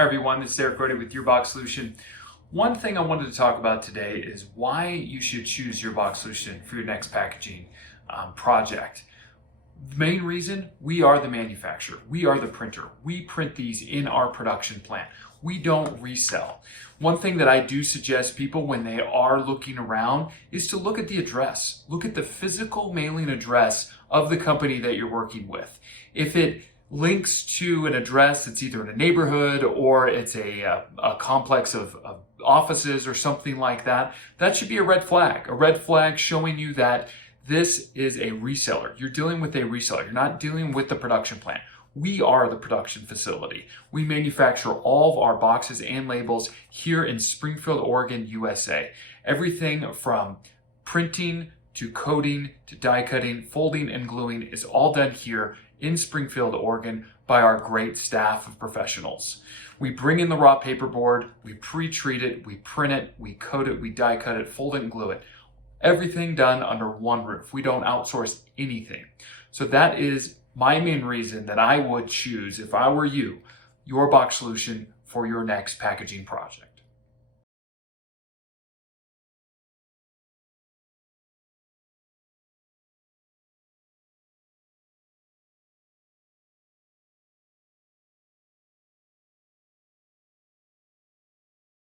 Hi everyone, this is Eric Roddy with YourBoxSolution. One thing I wanted to talk about today is why you should choose YourBoxSolution for your next packaging project. The main reason, we are the manufacturer, we are the printer. We print these in our production plant. We don't resell. One thing that I do suggest people when they are looking around is to look at the address. Look at the physical mailing address of the company that you're working with. If it links to an address that's either in a neighborhood or it's a complex of offices or something like that, that should be a red flag. A red flag showing you that this is a reseller. You're dealing with a reseller. You're not dealing with the production plant. We are the production facility. We manufacture all of our boxes and labels here in Springfield, Oregon, USA. Everything from printing to coding to die cutting, folding and gluing is all done here in Springfield, Oregon by our great staff of professionals. We bring in the raw paperboard, we pre-treat it, we print it, we coat it, we die cut it, fold it and glue it. Everything done under one roof. We don't outsource anything. So that is my main reason that I would choose, if I were you, YourBoxSolution for your next packaging project.